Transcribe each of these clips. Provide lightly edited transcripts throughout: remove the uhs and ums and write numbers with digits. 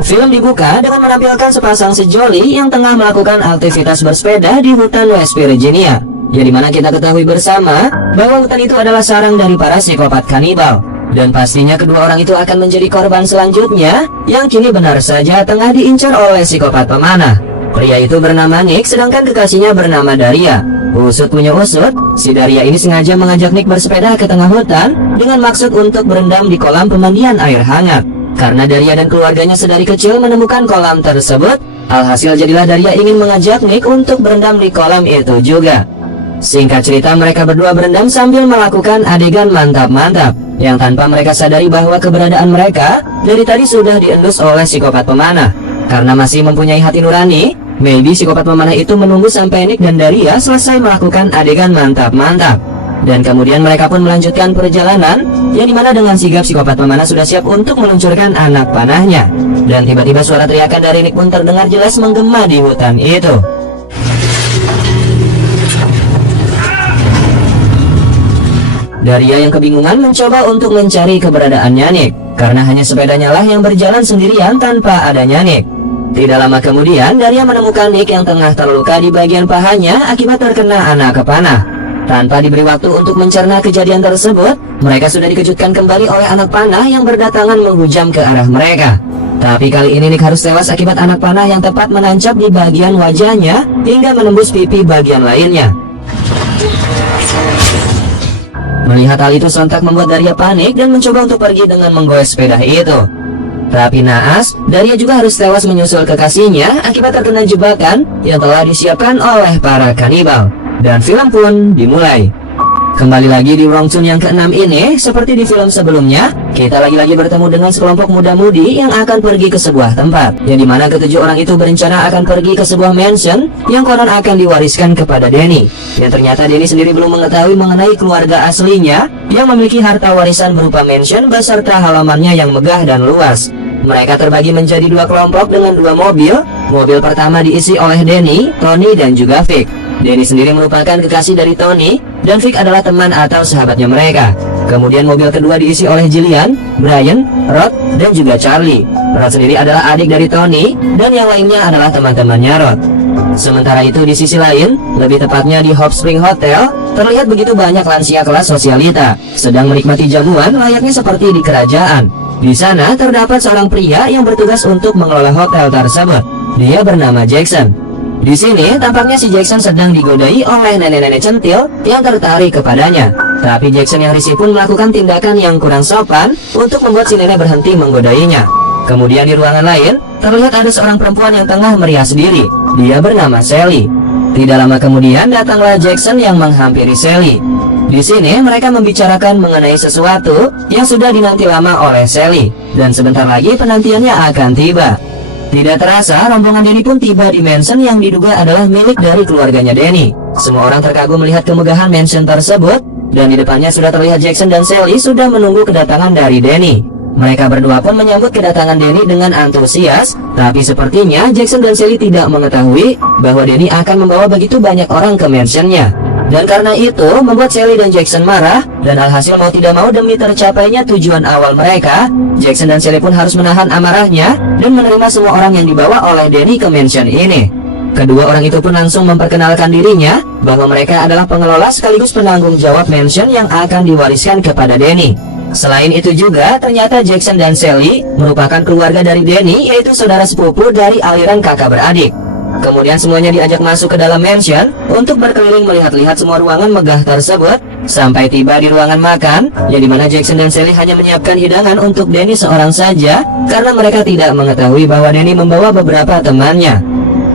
Film dibuka dengan menampilkan sepasang sejoli yang tengah melakukan aktivitas bersepeda di hutan West Virginia, yang dimana kita ketahui bersama bahwa hutan itu adalah sarang dari para psikopat kanibal. Dan pastinya kedua orang itu akan menjadi korban selanjutnya yang kini benar saja tengah diincar oleh psikopat pemanah. Pria itu bernama Nick, sedangkan kekasihnya bernama Daria. Usut punya usut, si Daria ini sengaja mengajak Nick bersepeda ke tengah hutan dengan maksud untuk berendam di kolam pemandian air hangat. Karena Daria dan keluarganya sedari kecil menemukan kolam tersebut, alhasil jadilah Daria ingin mengajak Nick untuk berendam di kolam itu juga. Singkat cerita, mereka berdua berendam sambil melakukan adegan mantap-mantap, yang tanpa mereka sadari bahwa keberadaan mereka dari tadi sudah diendus oleh psikopat pemanah. Karena masih mempunyai hati nurani, maybe psikopat pemanah itu menunggu sampai Nick dan Daria selesai melakukan adegan mantap-mantap. Dan kemudian mereka pun melanjutkan perjalanan, yang dimana dengan sigap psikopat pemanah sudah siap untuk meluncurkan anak panahnya. Dan tiba-tiba suara teriakan dari Nick pun terdengar jelas menggema di hutan itu. Daria yang kebingungan mencoba untuk mencari keberadaannya Nick, karena hanya sepedanya lah yang berjalan sendirian tanpa adanya Nick. Tidak lama kemudian, Daria menemukan Nick yang tengah terluka di bagian pahanya akibat terkena anak panah. Tanpa diberi waktu untuk mencerna kejadian tersebut, mereka sudah dikejutkan kembali oleh anak panah yang berdatangan menghujam ke arah mereka. Tapi kali ini Nick harus tewas akibat anak panah yang tepat menancap di bagian wajahnya hingga menembus pipi bagian lainnya. Melihat hal itu sontak membuat Daria panik dan mencoba untuk pergi dengan menggoes sepeda itu. Tapi naas, Daria juga harus tewas menyusul kekasihnya akibat terkena jebakan yang telah disiapkan oleh para kanibal. Dan film pun dimulai. Kembali lagi di Wrong Turn yang ke-6 ini, seperti di film sebelumnya, kita lagi-lagi bertemu dengan sekelompok muda-mudi yang akan pergi ke sebuah tempat, yang dimana ketujuh orang itu berencana akan pergi ke sebuah mansion yang konon akan diwariskan kepada Danny. Dan ternyata Danny sendiri belum mengetahui mengenai keluarga aslinya yang memiliki harta warisan berupa mansion beserta halamannya yang megah dan luas. Mereka terbagi menjadi dua kelompok dengan dua mobil. Mobil pertama diisi oleh Danny, Tony, dan juga Vic. Danny sendiri merupakan kekasih dari Tony, dan Vic adalah teman atau sahabatnya mereka. Kemudian mobil kedua diisi oleh Jillian, Brian, Rod, dan juga Charlie. Rod sendiri adalah adik dari Tony, dan yang lainnya adalah teman-temannya Rod. Sementara itu di sisi lain, lebih tepatnya di Hop Spring Hotel, terlihat begitu banyak lansia kelas sosialita sedang menikmati jamuan layaknya seperti di kerajaan. Di sana terdapat seorang pria yang bertugas untuk mengelola hotel tersebut. Dia bernama Jackson. Di sini tampaknya si Jackson sedang digodai oleh nenek-nenek centil yang tertarik kepadanya. Tapi Jackson yang risih pun melakukan tindakan yang kurang sopan untuk membuat si nenek berhenti menggodainya. Kemudian di ruangan lain, terlihat ada seorang perempuan yang tengah merias diri. Dia bernama Sally. Tidak lama kemudian datanglah Jackson yang menghampiri Sally. Di sini mereka membicarakan mengenai sesuatu yang sudah dinanti lama oleh Sally. Dan sebentar lagi penantiannya akan tiba. Tidak terasa, rombongan Danny pun tiba di mansion yang diduga adalah milik dari keluarganya Danny. Semua orang terkagum melihat kemegahan mansion tersebut, dan di depannya sudah terlihat Jackson dan Sally sudah menunggu kedatangan dari Danny. Mereka berdua pun menyambut kedatangan Danny dengan antusias, tapi sepertinya Jackson dan Sally tidak mengetahui bahwa Danny akan membawa begitu banyak orang ke mansionnya. Dan karena itu membuat Sally dan Jackson marah, dan alhasil mau tidak mau demi tercapainya tujuan awal mereka, Jackson dan Sally pun harus menahan amarahnya dan menerima semua orang yang dibawa oleh Danny ke mansion ini. Kedua orang itu pun langsung memperkenalkan dirinya bahwa mereka adalah pengelola sekaligus penanggung jawab mansion yang akan diwariskan kepada Danny. Selain itu juga, ternyata Jackson dan Sally merupakan keluarga dari Danny, yaitu saudara sepupu dari aliran kakak beradik. Kemudian semuanya diajak masuk ke dalam mansion untuk berkeliling melihat-lihat semua ruangan megah tersebut, sampai tiba di ruangan makan, yang dimana Jackson dan Sally hanya menyiapkan hidangan untuk Danny seorang saja, karena mereka tidak mengetahui bahwa Danny membawa beberapa temannya.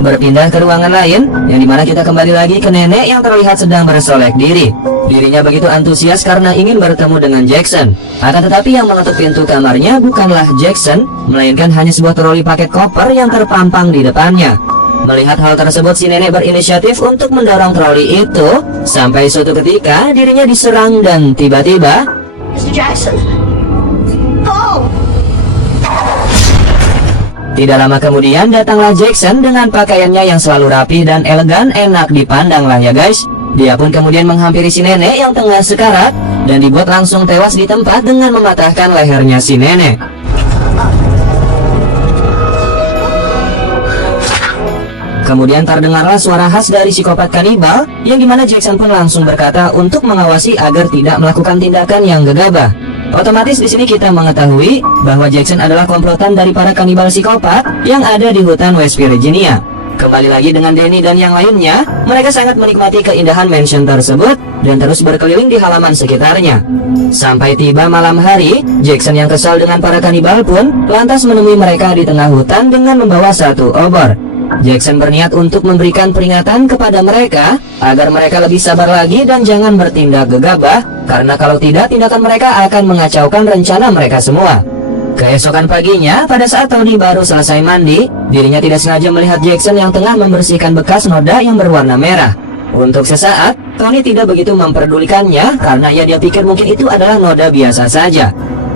Berpindah ke ruangan lain, yang dimana kita kembali lagi ke nenek yang terlihat sedang bersolek diri. Dirinya begitu antusias karena ingin bertemu dengan Jackson. Akan tetapi yang mengetuk pintu kamarnya bukanlah Jackson, melainkan hanya sebuah troli paket koper yang terpampang di depannya. Melihat hal tersebut, si nenek berinisiatif untuk mendorong troli itu, sampai suatu ketika dirinya diserang dan tiba-tiba Mr. Jackson. Oh. Tidak lama kemudian datanglah Jackson dengan pakaiannya yang selalu rapi dan elegan, enak dipandang lah ya guys. Dia pun kemudian menghampiri si nenek yang tengah sekarat, dan dibuat langsung tewas di tempat dengan mematahkan lehernya si nenek. Kemudian terdengarlah suara khas dari psikopat kanibal, yang dimana Jackson pun langsung berkata untuk mengawasi agar tidak melakukan tindakan yang gegabah. Otomatis di sini kita mengetahui bahwa Jackson adalah komplotan dari para kanibal psikopat yang ada di hutan West Virginia. Kembali lagi dengan Danny dan yang lainnya, mereka sangat menikmati keindahan mansion tersebut dan terus berkeliling di halaman sekitarnya. Sampai tiba malam hari, Jackson yang kesal dengan para kanibal pun lantas menemui mereka di tengah hutan dengan membawa satu obor. Jackson berniat untuk memberikan peringatan kepada mereka agar mereka lebih sabar lagi dan jangan bertindak gegabah, karena kalau tidak, tindakan mereka akan mengacaukan rencana mereka semua. Keesokan paginya, pada saat Tony baru selesai mandi, dirinya tidak sengaja melihat Jackson yang tengah membersihkan bekas noda yang berwarna merah. Untuk sesaat, Tony tidak begitu memperdulikannya karena dia pikir mungkin itu adalah noda biasa saja.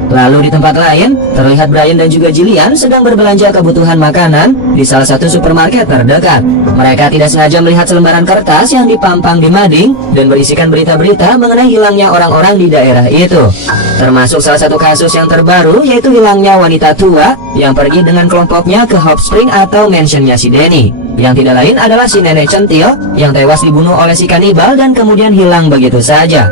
Lalu di tempat lain, terlihat Brian dan juga Jillian sedang berbelanja kebutuhan makanan di salah satu supermarket terdekat. Mereka tidak sengaja melihat selembaran kertas yang dipampang di mading dan berisikan berita-berita mengenai hilangnya orang-orang di daerah itu. Termasuk salah satu kasus yang terbaru, yaitu hilangnya wanita tua yang pergi dengan kelompoknya ke Hot Spring atau mansionnya si Danny. Yang tidak lain adalah si nenek centil yang tewas dibunuh oleh si kanibal dan kemudian hilang begitu saja.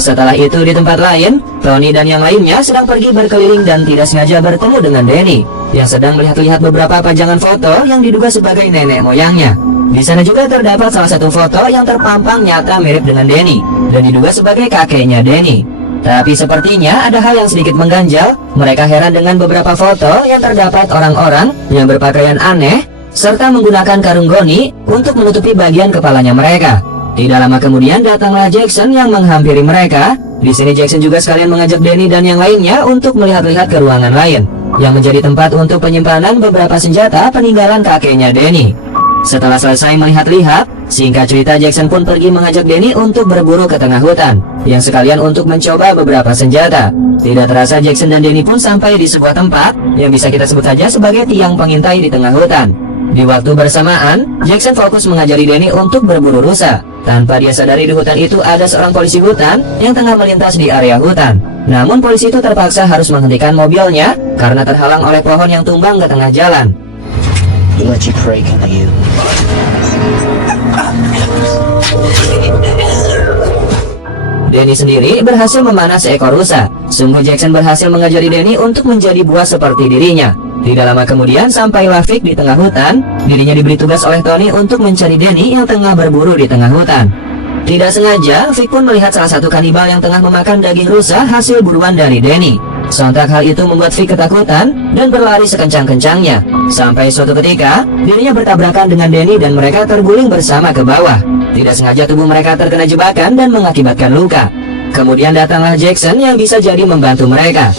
Setelah itu di tempat lain, Tony dan yang lainnya sedang pergi berkeliling dan tidak sengaja bertemu dengan Danny yang sedang melihat-lihat beberapa pajangan foto yang diduga sebagai nenek moyangnya. Di sana juga terdapat salah satu foto yang terpampang nyata mirip dengan Danny dan diduga sebagai kakeknya Danny. Tapi sepertinya ada hal yang sedikit mengganjal. Mereka heran dengan beberapa foto yang terdapat orang-orang yang berpakaian aneh serta menggunakan karung goni untuk menutupi bagian kepalanya mereka. Tidak lama kemudian datanglah Jackson yang menghampiri mereka. Di sini Jackson juga sekalian mengajak Danny dan yang lainnya untuk melihat-lihat ke ruangan lain yang menjadi tempat untuk penyimpanan beberapa senjata peninggalan kakeknya Danny. Setelah selesai melihat-lihat, singkat cerita Jackson pun pergi mengajak Danny untuk berburu ke tengah hutan yang sekalian untuk mencoba beberapa senjata. Tidak terasa Jackson dan Danny pun sampai di sebuah tempat yang bisa kita sebut saja sebagai tiang pengintai di tengah hutan. Di waktu bersamaan, Jackson fokus mengajari Danny untuk berburu rusa. Tanpa dia sadari di hutan itu ada seorang polisi hutan yang tengah melintas di area hutan. Namun polisi itu terpaksa harus menghentikan mobilnya karena terhalang oleh pohon yang tumbang ke tengah jalan. Danny sendiri berhasil memanah seekor rusa. Sungguh Jackson berhasil mengajari Danny untuk menjadi buas seperti dirinya. Tidak lama kemudian sampailah Vic di tengah hutan. Dirinya diberi tugas oleh Tony untuk mencari Danny yang tengah berburu di tengah hutan. Tidak sengaja, Vic pun melihat salah satu kanibal yang tengah memakan daging rusa hasil buruan dari Danny. Sontak hal itu membuat Vic ketakutan dan berlari sekencang-kencangnya. Sampai suatu ketika, dirinya bertabrakan dengan Danny dan mereka terguling bersama ke bawah. Tidak sengaja tubuh mereka terkena jebakan dan mengakibatkan luka. Kemudian datanglah Jackson yang bisa jadi membantu mereka.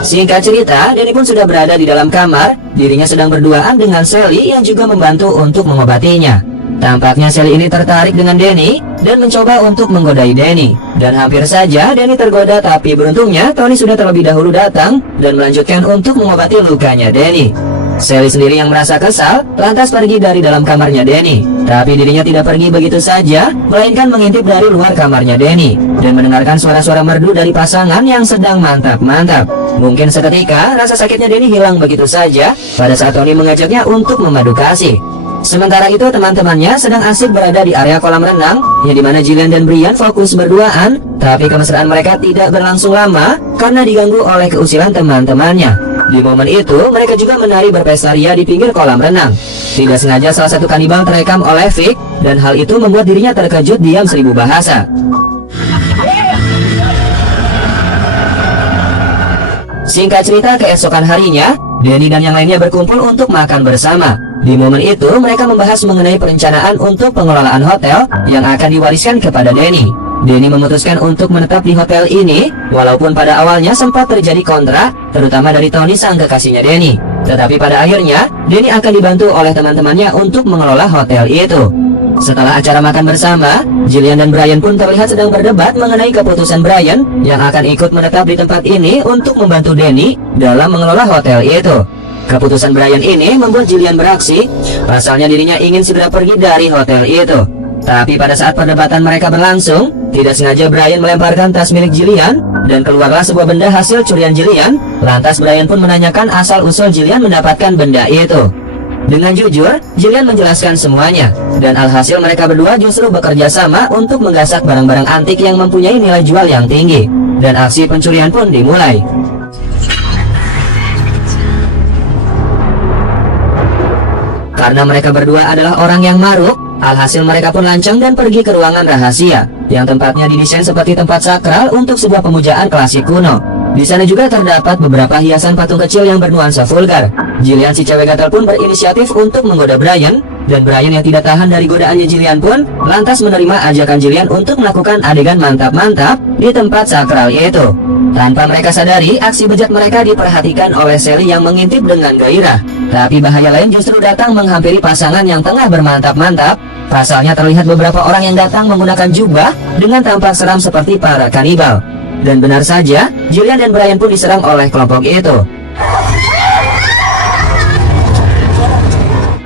Singkat cerita, Danny pun sudah berada di dalam kamar. Dirinya sedang berduaan dengan Sally yang juga membantu untuk mengobatinya. Tampaknya Sally ini tertarik dengan Danny dan mencoba untuk menggodai Danny. Dan hampir saja Danny tergoda, tapi beruntungnya Tony sudah terlebih dahulu datang dan melanjutkan untuk mengobati lukanya Danny. Sally sendiri yang merasa kesal lantas pergi dari dalam kamarnya Danny. Tapi dirinya tidak pergi begitu saja, melainkan mengintip dari luar kamarnya Danny dan mendengarkan suara-suara merdu dari pasangan yang sedang mantap-mantap. Mungkin seketika rasa sakitnya Danny hilang begitu saja pada saat Tony mengajaknya untuk memadu kasih. Sementara itu teman-temannya sedang asik berada di area kolam renang, yang dimana Jillian dan Brian fokus berduaan. Tapi kemesraan mereka tidak berlangsung lama karena diganggu oleh keusilan teman-temannya. Di momen itu mereka juga menari berpesta ria di pinggir kolam renang. Tidak sengaja salah satu kanibal terekam oleh Vic, dan hal itu membuat dirinya terkejut diam 1000 bahasa. Singkat cerita, keesokan harinya Danny dan yang lainnya berkumpul untuk makan bersama. Di momen itu mereka membahas mengenai perencanaan untuk pengelolaan hotel yang akan diwariskan kepada Danny. Danny memutuskan untuk menetap di hotel ini, walaupun pada awalnya sempat terjadi kontra, terutama dari Tony sang kekasihnya Danny. Tetapi pada akhirnya Danny akan dibantu oleh teman-temannya untuk mengelola hotel itu. Setelah acara makan bersama, Jillian dan Brian pun terlihat sedang berdebat mengenai keputusan Brian yang akan ikut menetap di tempat ini untuk membantu Danny dalam mengelola hotel itu. Keputusan Brian ini membuat Jillian beraksi. Pasalnya dirinya ingin segera pergi dari hotel itu. Tapi pada saat perdebatan mereka berlangsung, tidak sengaja Brian melemparkan tas milik Jillian dan keluarlah sebuah benda hasil curian Jillian. Lantas Brian pun menanyakan asal-usul Jillian mendapatkan benda itu. Dengan jujur, Jillian menjelaskan semuanya, dan alhasil mereka berdua justru bekerja sama untuk menggasak barang-barang antik yang mempunyai nilai jual yang tinggi. Dan aksi pencurian pun dimulai. Karena mereka berdua adalah orang yang maruk, alhasil mereka pun lancang dan pergi ke ruangan rahasia, yang tempatnya didesain seperti tempat sakral untuk sebuah pemujaan klasik kuno. Di sana juga terdapat beberapa hiasan patung kecil yang bernuansa vulgar. Jillian si cewek gatal pun berinisiatif untuk menggoda Brian, dan Brian yang tidak tahan dari godaannya Jillian pun lantas menerima ajakan Jillian untuk melakukan adegan mantap-mantap di tempat sakral itu. Tanpa mereka sadari, aksi bejat mereka diperhatikan oleh Sally yang mengintip dengan gairah. Tapi bahaya lain justru datang menghampiri pasangan yang tengah bermantap-mantap. Pasalnya terlihat beberapa orang yang datang menggunakan jubah dengan tampak seram seperti para kanibal. Dan benar saja, Jillian dan Brian pun diserang oleh kelompok itu.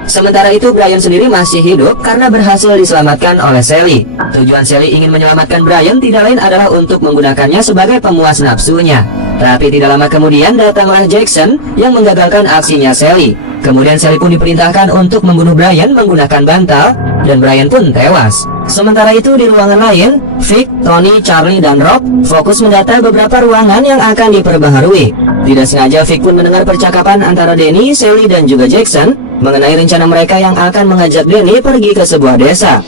Sementara itu, Brian sendiri masih hidup karena berhasil diselamatkan oleh Sally. Tujuan Sally ingin menyelamatkan Brian tidak lain adalah untuk menggunakannya sebagai pemuas nafsunya. Tapi tidak lama kemudian datanglah Jackson yang menggagalkan aksinya Sally. Kemudian Sally pun diperintahkan untuk membunuh Brian menggunakan bantal, dan Brian pun tewas. Sementara itu di ruangan lain, Vic, Tony, Charlie, dan Rob fokus mendata beberapa ruangan yang akan diperbaharui. Tidak sengaja Vic pun mendengar percakapan antara Danny, Sally, dan juga Jackson mengenai rencana mereka yang akan mengajak Danny pergi ke sebuah desa.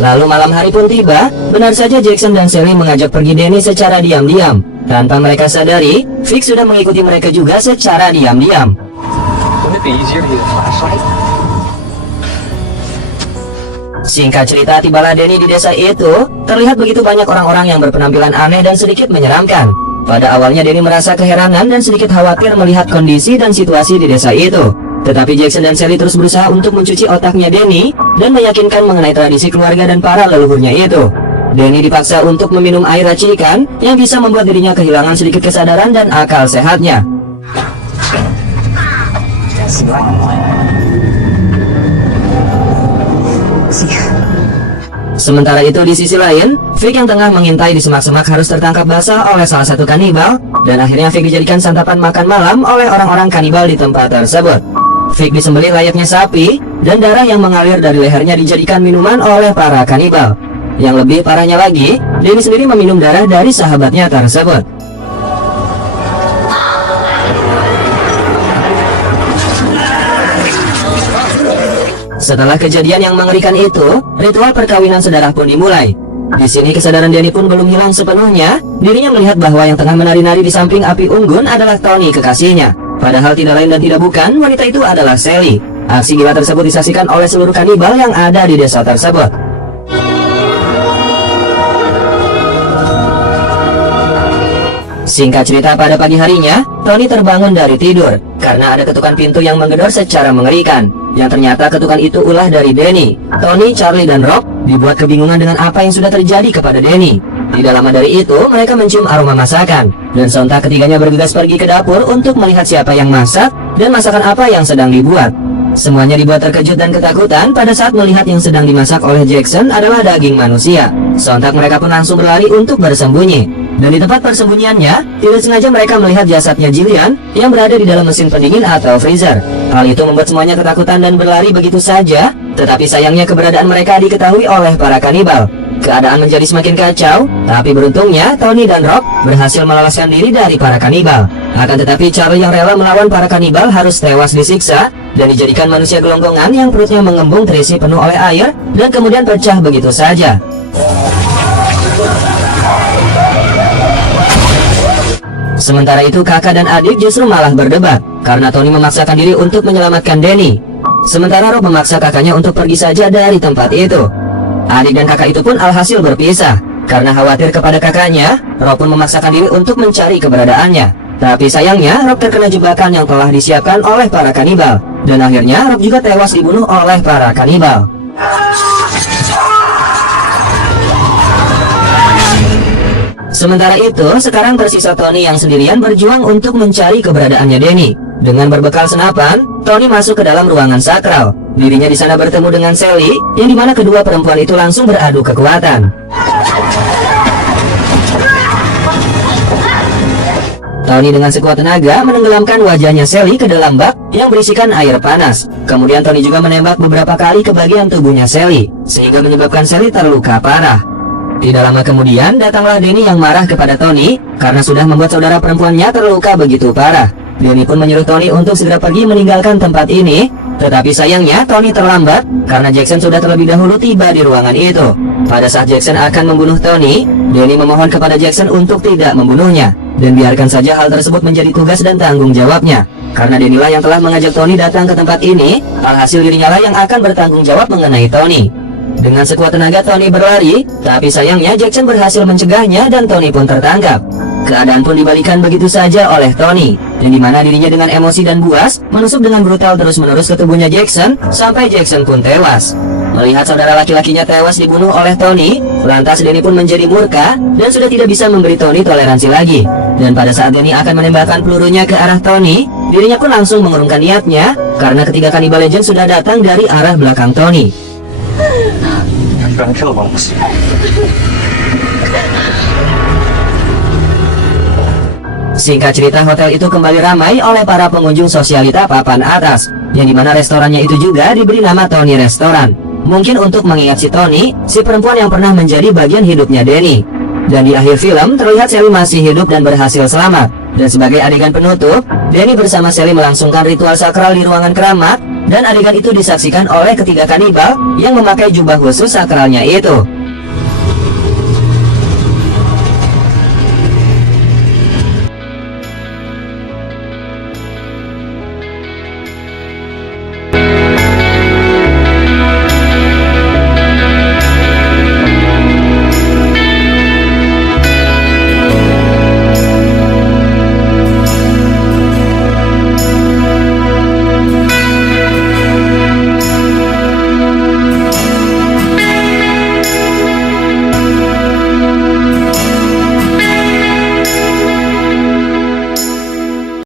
Lalu malam hari pun tiba, benar saja Jackson dan Sally mengajak pergi Danny secara diam-diam. Tanpa mereka sadari, Vic sudah mengikuti mereka juga secara diam-diam. Singkat cerita, tibalah Danny di desa itu. Terlihat begitu banyak orang-orang yang berpenampilan aneh dan sedikit menyeramkan. Pada awalnya Danny merasa keheranan dan sedikit khawatir melihat kondisi dan situasi di desa itu. Tetapi Jackson dan Sally terus berusaha untuk mencuci otaknya Danny dan meyakinkan mengenai tradisi keluarga dan para leluhurnya itu. Danny dipaksa untuk meminum air racikan yang bisa membuat dirinya kehilangan sedikit kesadaran dan akal sehatnya. Sementara itu di sisi lain, Vic yang tengah mengintai di semak-semak harus tertangkap basah oleh salah satu kanibal, dan akhirnya Vic dijadikan santapan makan malam oleh orang-orang kanibal di tempat tersebut. Vic disembelih layaknya sapi, dan darah yang mengalir dari lehernya dijadikan minuman oleh para kanibal. Yang lebih parahnya lagi, Danny sendiri meminum darah dari sahabatnya tersebut. Setelah kejadian yang mengerikan itu, ritual perkawinan sedarah pun dimulai. Di sini kesadaran Danny pun belum hilang sepenuhnya. Dirinya melihat bahwa yang tengah menari-nari di samping api unggun adalah Tony, kekasihnya. Padahal tidak lain dan tidak bukan, wanita itu adalah Sally. Aksi gila tersebut disaksikan oleh seluruh kanibal yang ada di desa tersebut. Singkat cerita, pada pagi harinya, Tony terbangun dari tidur karena ada ketukan pintu yang menggedor secara mengerikan. Yang ternyata ketukan itu ulah dari Danny. Tony, Charlie, dan Rob dibuat kebingungan dengan apa yang sudah terjadi kepada Danny. Tidak lama dari itu, mereka mencium aroma masakan, dan sontak ketiganya bergegas pergi ke dapur untuk melihat siapa yang masak dan masakan apa yang sedang dibuat. Semuanya dibuat terkejut dan ketakutan pada saat melihat yang sedang dimasak oleh Jackson adalah daging manusia. Sontak mereka pun langsung berlari untuk bersembunyi. Dan di tempat persembunyiannya, tidak sengaja mereka melihat jasadnya Jillian yang berada di dalam mesin pendingin atau freezer. Hal itu membuat semuanya ketakutan dan berlari begitu saja. Tetapi sayangnya keberadaan mereka diketahui oleh para kanibal. Keadaan menjadi semakin kacau, tapi beruntungnya Tony dan Rob berhasil meloloskan diri dari para kanibal. Akan tetapi Charlie yang rela melawan para kanibal harus tewas disiksa dan dijadikan manusia gelonggongan yang perutnya mengembung terisi penuh oleh air dan kemudian pecah begitu saja. Sementara itu kakak dan adik justru malah berdebat karena Tony memaksakan diri untuk menyelamatkan Danny. Sementara Rob memaksa kakaknya untuk pergi saja dari tempat itu. Adik dan kakak itu pun alhasil berpisah. Karena khawatir kepada kakaknya, Rob pun memaksakan diri untuk mencari keberadaannya. Tapi sayangnya Rob terkena jebakan yang telah disiapkan oleh para kanibal. Dan akhirnya Rob juga tewas dibunuh oleh para kanibal. Sementara itu, sekarang tersisa Tony yang sendirian berjuang untuk mencari keberadaannya Danny. Dengan berbekal senapan, Tony masuk ke dalam ruangan sakral. Dirinya di sana bertemu dengan Sally, yang dimana kedua perempuan itu langsung beradu kekuatan. Tony dengan sekuat tenaga menenggelamkan wajahnya Sally ke dalam bak yang berisikan air panas. Kemudian Tony juga menembak beberapa kali ke bagian tubuhnya Sally, sehingga menyebabkan Sally terluka parah. Tidak lama kemudian datanglah Danny yang marah kepada Tony karena sudah membuat saudara perempuannya terluka begitu parah. Danny pun menyuruh Tony untuk segera pergi meninggalkan tempat ini. Tetapi sayangnya Tony terlambat karena Jackson sudah terlebih dahulu tiba di ruangan itu. Pada saat Jackson akan membunuh Tony, Danny memohon kepada Jackson untuk tidak membunuhnya dan biarkan saja hal tersebut menjadi tugas dan tanggung jawabnya. Karena Danny lah yang telah mengajak Tony datang ke tempat ini, alhasil dirinya lah yang akan bertanggung jawab mengenai Tony. Dengan sekuat tenaga Tony berlari, tapi sayangnya Jackson berhasil mencegahnya dan Tony pun tertangkap. Keadaan pun dibalikan begitu saja oleh Tony, yang dimana dirinya dengan emosi dan buas menusuk dengan brutal terus-menerus ke tubuhnya Jackson sampai Jackson pun tewas. Melihat saudara laki-lakinya tewas dibunuh oleh Tony, lantas Danny pun menjadi murka dan sudah tidak bisa memberi Tony toleransi lagi. Dan pada saat Danny akan menembakkan pelurunya ke arah Tony, dirinya pun langsung mengurungkan niatnya karena ketiga kanibal legend sudah datang dari arah belakang Tony. Singkat cerita, hotel itu kembali ramai oleh para pengunjung sosialita papan atas, yang dimana restorannya itu juga diberi nama Tony Restoran. Mungkin untuk mengingat si Tony, si perempuan yang pernah menjadi bagian hidupnya Danny. Dan di akhir film terlihat Sally masih hidup dan berhasil selamat. Dan sebagai adegan penutup, Danny bersama Sally melangsungkan ritual sakral di ruangan keramat. Dan adegan itu disaksikan oleh ketiga kanibal yang memakai jubah khusus sakralnya itu.